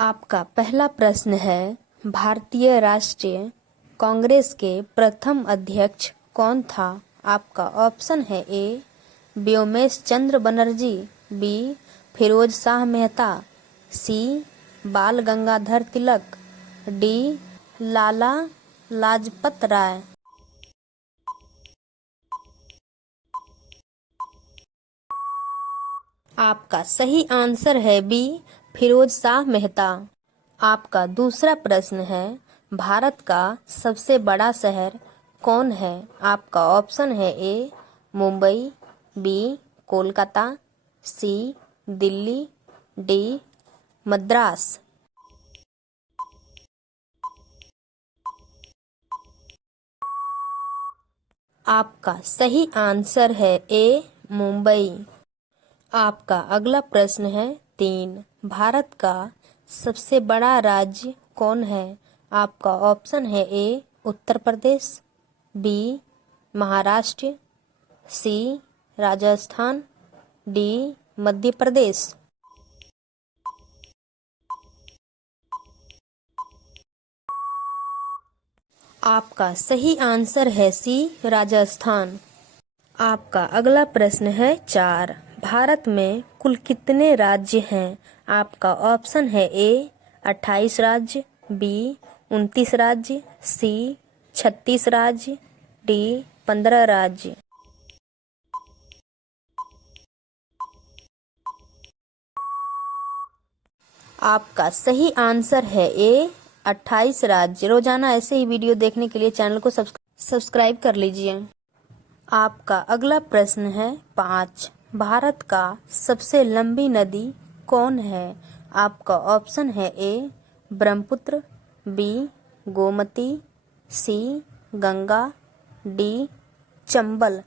आपका पहला प्रश्न है, भारतीय राष्ट्रीय कांग्रेस के प्रथम अध्यक्ष कौन था? आपका ऑप्शन है ए व्योमेश चंद्र बनर्जी, बी फिरोज शाह मेहता, सी बाल गंगाधर तिलक, डी लाला लाजपत राय। आपका सही आंसर है बी फिरोज शाह मेहता। आपका दूसरा प्रश्न है, भारत का सबसे बड़ा शहर कौन है? आपका ऑप्शन है ए मुंबई, बी कोलकाता, सी दिल्ली, डी मद्रास। आपका सही आंसर है ए मुंबई। आपका अगला प्रश्न है 3, भारत का सबसे बड़ा राज्य कौन है? आपका ऑप्शन है ए उत्तर प्रदेश, बी महाराष्ट्र, सी राजस्थान, डी मध्य प्रदेश। आपका सही आंसर है सी राजस्थान। आपका अगला प्रश्न है 4, भारत में कुल कितने राज्य हैं? आपका ऑप्शन है ए 28 राज्य, बी 29 राज्य, सी 36 राज्य, डी 15 राज्य। आपका सही आंसर है ए 28 राज्य। रोजाना ऐसे ही वीडियो देखने के लिए चैनल को सब्सक्राइब कर लीजिए। आपका अगला प्रश्न है 5, भारत का सबसे लंबी नदी कौन है? आपका ऑप्शन है ए ब्रह्मपुत्र, बी गोमती, सी गंगा, डी चंबल।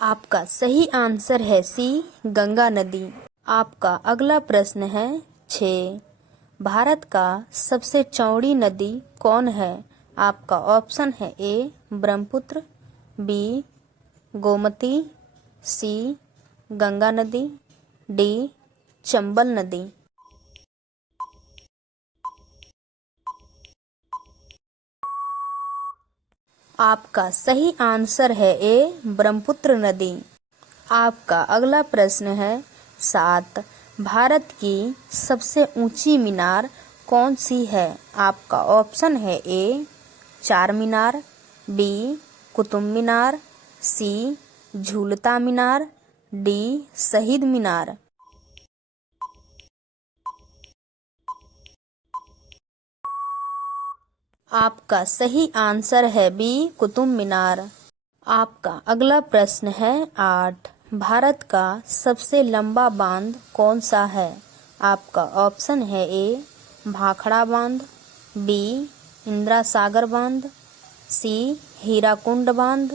आपका सही आंसर है सी गंगा नदी। आपका अगला प्रश्न है 6, भारत का सबसे चौड़ी नदी कौन है? आपका ऑप्शन है ए ब्रह्मपुत्र, बी गोमती, सी गंगा नदी, डी चंबल नदी। आपका सही आंसर है ए ब्रह्मपुत्र नदी। आपका अगला प्रश्न है 7, भारत की सबसे ऊंची मीनार कौन सी है? आपका ऑप्शन है ए चार मीनार, बी कुतुब मीनार, सी झूलता मीनार, डी शहीद मीनार। आपका सही आंसर है बी कुतुब मीनार। आपका अगला प्रश्न है 8, भारत का सबसे लंबा बांध कौन सा है? आपका ऑप्शन है ए भाखड़ा बांध, बी इंदिरा सागर बांध, सी हीराकुंड बांध,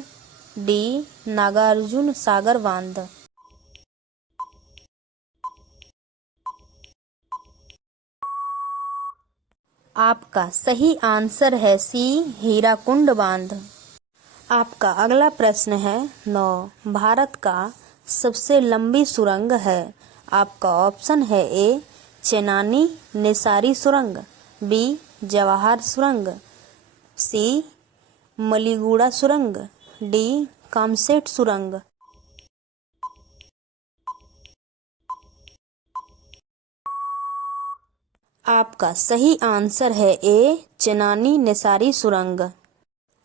डी नागार्जुन सागर बांध। आपका सही आंसर है सी हीराकुंड बांध। आपका अगला प्रश्न है 9, भारत का सबसे लंबी सुरंग है? आपका ऑप्शन है ए चेनानी निसारी सुरंग, बी जवाहर सुरंग, सी मलीगुड़ा सुरंग, डी कामसेट सुरंग। आपका सही आंसर है ए चेनानी निसारी सुरंग।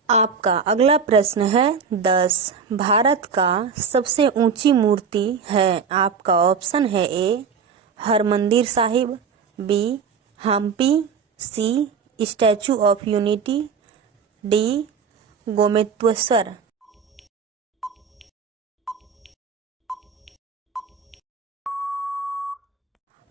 आपका अगला प्रश्न है 10, भारत का सबसे ऊंची मूर्ति है? आपका ऑप्शन है A Harmandir Sahib, B Hampi, C statue of unity, D Gommateshwara.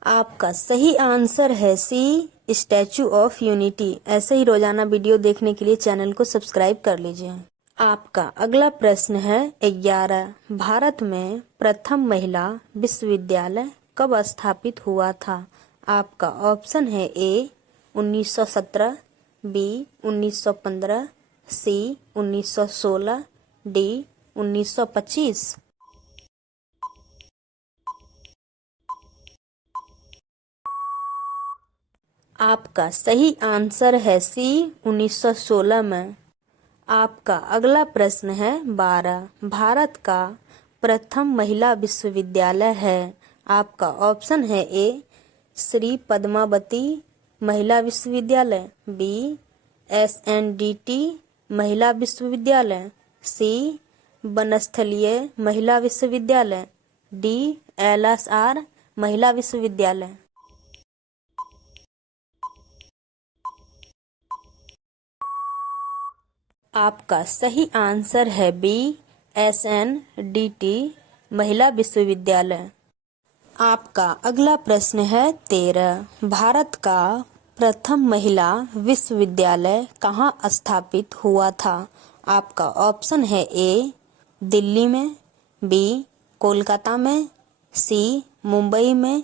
आपका सही आंसर है सी स्टैचू ऑफ यूनिटी। ऐसे ही रोजाना वीडियो देखने के लिए चैनल को सब्सक्राइब कर लीजिए। आपका अगला प्रश्न है 11, भारत में प्रथम महिला विश्वविद्यालय कब स्थापित हुआ था? आपका ऑप्शन है ए 1917, बी 1915, सी 1916, डी 1925। आपका सही आंसर है सी 1916 में। आपका अगला प्रश्न है 12। भारत का प्रथम महिला विश्वविद्यालय है। आपका ऑप्शन है ए श्री पद्मावती महिला विश्वविद्यालय, बी SNDT महिला विश्वविद्यालय, सी बनस्थलीय महिला विश्वविद्यालय, डी LSR महिला विश्वविद्यालय। आपका सही आंसर है बी SNDT महिला विश्वविद्यालय। आपका अगला प्रश्न है 13। भारत का प्रथम महिला विश्वविद्यालय कहाँ स्थापित हुआ था? आपका ऑप्शन है ए दिल्ली में, बी कोलकाता में, सी मुंबई में,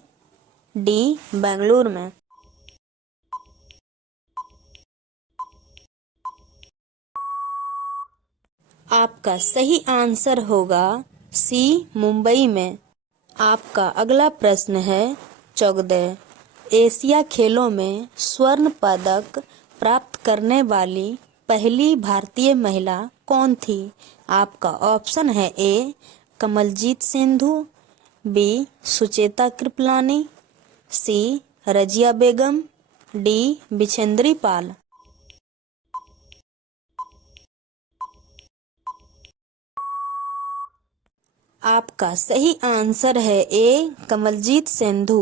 डी बेंगलुरु में। आपका सही आंसर होगा सी मुंबई में। आपका अगला प्रश्न है 14। एशिया खेलों में स्वर्ण पदक प्राप्त करने वाली पहली भारतीय महिला कौन थी? आपका ऑप्शन है ए कमलजीत सिंधु, बी सुचेता कृपलानी, सी रजिया बेगम, डी बिछेंद्री पाल। आपका सही आंसर है ए कमलजीत सिंधु।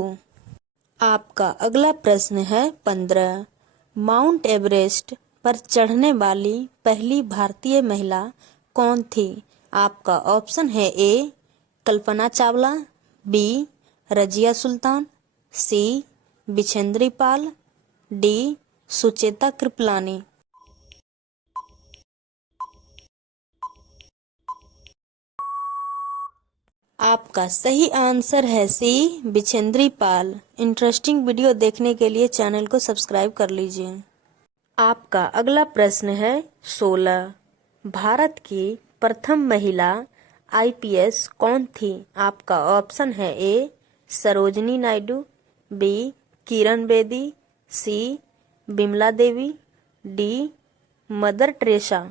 आपका अगला प्रश्न है 15। माउंट एवरेस्ट पर चढ़ने वाली पहली भारतीय महिला कौन थी? आपका ऑप्शन है ए कल्पना चावला, बी रजिया सुल्तान, सी बिछेंद्री पाल, डी सुचेता कृपलानी। आपका सही आंसर है सी बिछेंद्री पाल। इंटरेस्टिंग वीडियो देखने के लिए चैनल को सब्सक्राइब कर लीजिए। आपका अगला प्रश्न है 16। भारत की प्रथम महिला IPS कौन थी? आपका ऑप्शन है ए सरोजनी नायडू, बी किरण बेदी, सी बिमला देवी, डी मदर टेरेसा।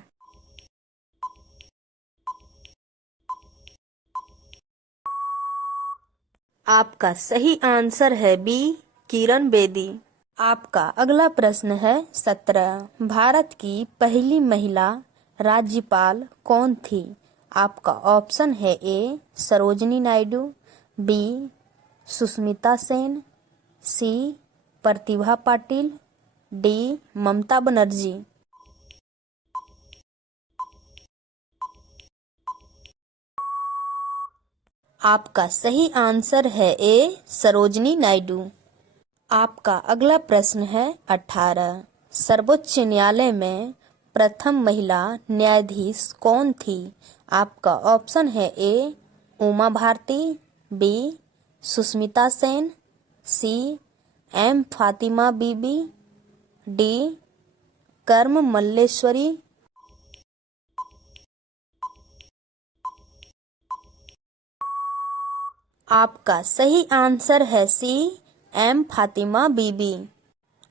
आपका सही आंसर है बी किरण बेदी। आपका अगला प्रश्न है 17। भारत की पहली महिला राज्यपाल कौन थी? आपका ऑप्शन है ए सरोजनी नायडू, बी सुष्मिता सेन, सी प्रतिभा पाटिल, डी ममता बनर्जी। आपका सही आंसर है ए सरोजनी नायडू। आपका अगला प्रश्न है 18। सर्वोच्च न्यायालय में प्रथम महिला न्यायाधीश कौन थी? आपका ऑप्शन है ए उमा भारती, बी सुष्मिता सेन, सी M फातिमा बीबी, डी कर्म मल्लेश्वरी। आपका सही आंसर है सी M फातिमा बीबी।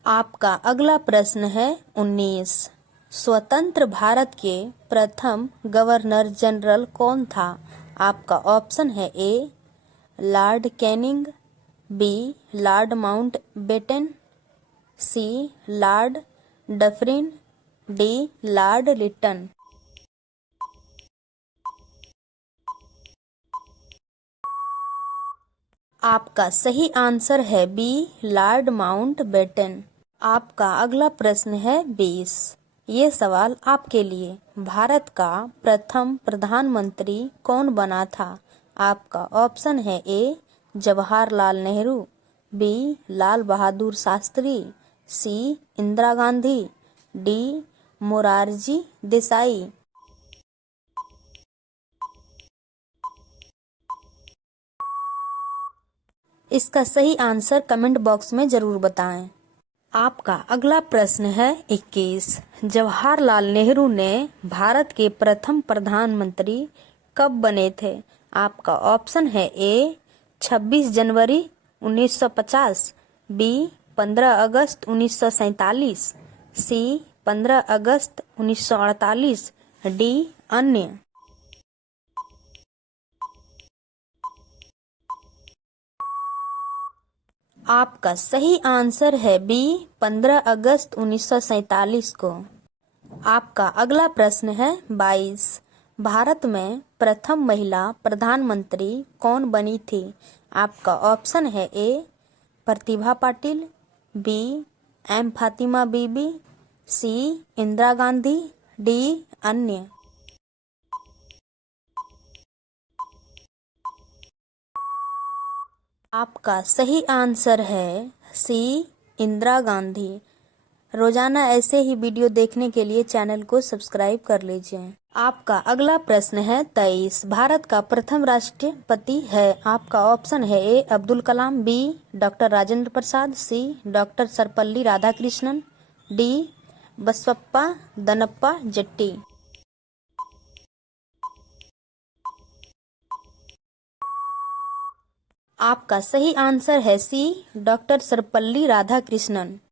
आपका अगला प्रश्न है 19। स्वतंत्र भारत के प्रथम गवर्नर जनरल कौन था? आपका ऑप्शन है A Lord Canning, B Lord Mountbatten, C Lord Dufferin, D Lord Lytton. आपका सही आंसर है बी लॉर्ड माउंटबेटन। आपका अगला प्रश्न है 20। ये सवाल आपके लिए। भारत का प्रथम प्रधानमंत्री कौन बना था? आपका ऑप्शन है ए जवाहरलाल नेहरू, बी लाल बहादुर शास्त्री, सी इंदिरा गांधी, डी मोरारजी देसाई। इसका सही आंसर कमेंट बॉक्स में जरूर बताएं। आपका अगला प्रश्न है 21। जवाहरलाल नेहरू ने भारत के प्रथम प्रधानमंत्री कब बने थे? आपका ऑप्शन है ए 26 जनवरी 1950, बी 15 अगस्त 1947, सी 15 अगस्त 1948, डी अन्य। आपका सही आंसर है बी 15 अगस्त 1947 को। आपका अगला प्रश्न है 22। भारत में प्रथम महिला प्रधानमंत्री कौन बनी थी? आपका ऑप्शन है ए प्रतिभा पाटिल, बी एम फातिमा बीबी, सी इंदिरा गांधी, डी अन्य। आपका सही आंसर है सी इंदिरा गांधी। रोजाना ऐसे ही वीडियो देखने के लिए चैनल को सब्सक्राइब कर लीजिए। आपका अगला प्रश्न है 23। भारत का प्रथम राष्ट्रपति है? आपका ऑप्शन है ए अब्दुल कलाम, बी डॉक्टर राजेंद्र प्रसाद, सी डॉक्टर सर्वपल्ली राधाकृष्णन, डी बसवप्पा दनप्पा जट्टी। आपका सही आंसर है सी डॉक्टर सर्वपल्ली राधाकृष्णन।